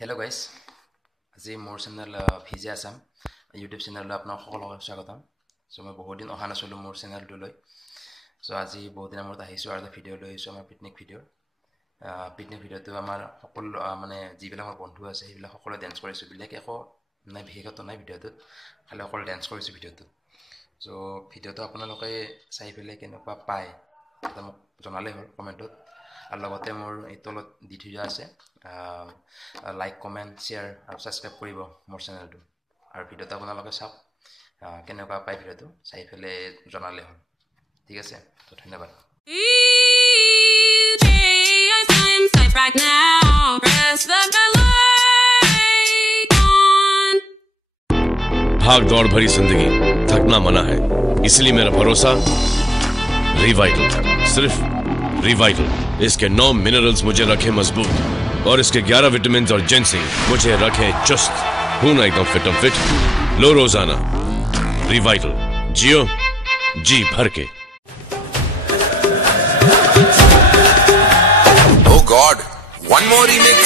Hello guys আজি मोर channel भिजे Assam YouTube channel आपनक সকলক স্বাগতম। सो मैं बहुत दिन অহা নাছিলো मोर चेनेल লৈ। सो আজি बहुत दिन মূৰত আহিছো আৰু ভিডিও লৈ আহিছো আমাৰ পিকনিক ভিডিওটো আমাৰ সকল মানে যিবিলাক বন্ধু আছে সেইবিলাক সকলো ডান্স কৰিছো বিলেক একো নাই বিশেষত নাই ভিডিওটো খালি অকল ডান্স কৰিছো ভিডিওটো। सो ভিডিওটো আপোনালোকে চাই পেলে কেনেকুৱা পায় এটা মোক জনালে হ'ল কমেন্টত। और लगते मोर तलत दी थी आसे लाइक कमेंट शेयर और सब्सक्राइब करिब मोर चेनेल और भिडिओ आपलोके चाওক केनेকুৱা पाय भिडिओ चाই फेले जनाले हल। ठीक है तो धन्यवाद। भाग दौड़ भरी जिंदगी थकना मना है, इसलिए मेरा भरोसा रिवाइटल, सिर्फ रिवाइटल। इसके 9 मिनरल्स मुझे रखे मजबूत और इसके 11 विटामिन और जिंसिंग मुझे रखे चुस्त। हूं ना एकदम फिट लो रोजाना रिवाइटल, जियो जी भर के। Oh God, one more remix.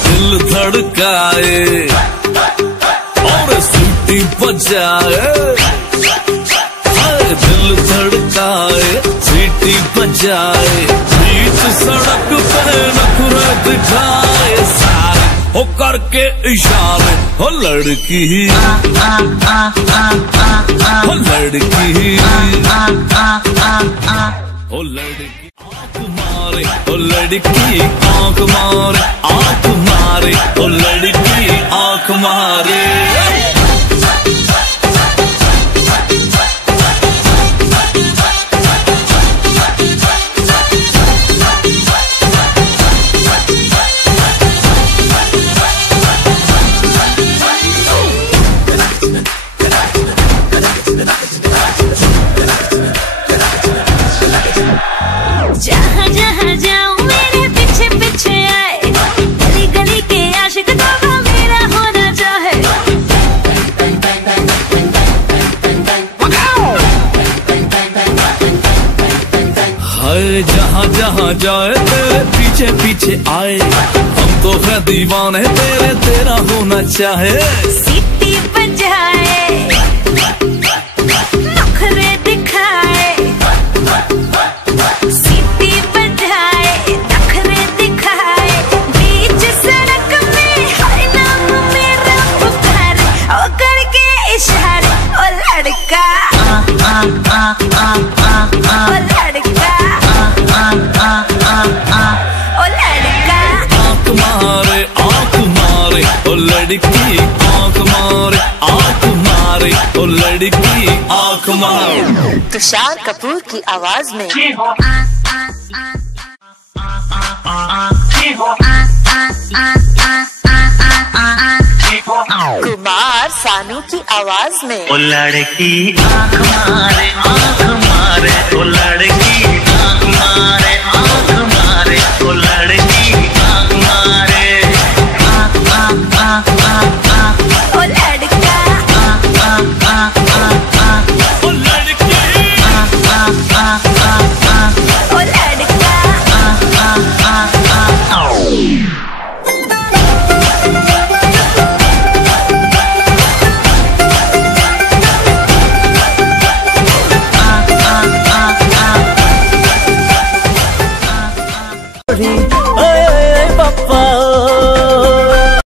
दिल धड़काए और सीटी बजाए, दिल धड़काए सीटी बजाए, बीच सड़क पे नखरे दिखाए सारे हो करके इशारे। हो लड़की हो लड़की हो लड़की आँख मारे, ओ लड़की आँख मारे, आँख मारे, ओ लड़की आँख मारे। जहाँ जहाँ जाऊँ मेरे पीछे पीछे आए, गली गली के आशिक तो मेरा होना चाहे। हाय जहाँ जहाँ जाए तेरे पीछे पीछे आए, हम तो है दीवाने तेरे, तेरा होना चाहे। सीटी बजाए नखरे दिखाए, सीटी बजाए नखरे दिखाए, बीच सड़क में हर नाम मेरा पुकारे, ओ करके इशारे। ओ लड़का ओ लड़का ओ लड़का आँख मारे, आँख मारे, ओ लड़की आँख मारे, आँख मारे, ओ लड़की आँख मारे। तुषार कपूर की आवाज में कुमार सानू की आवाज में ओ लड़की आँख मारे, ओ लड़की आँख मारे।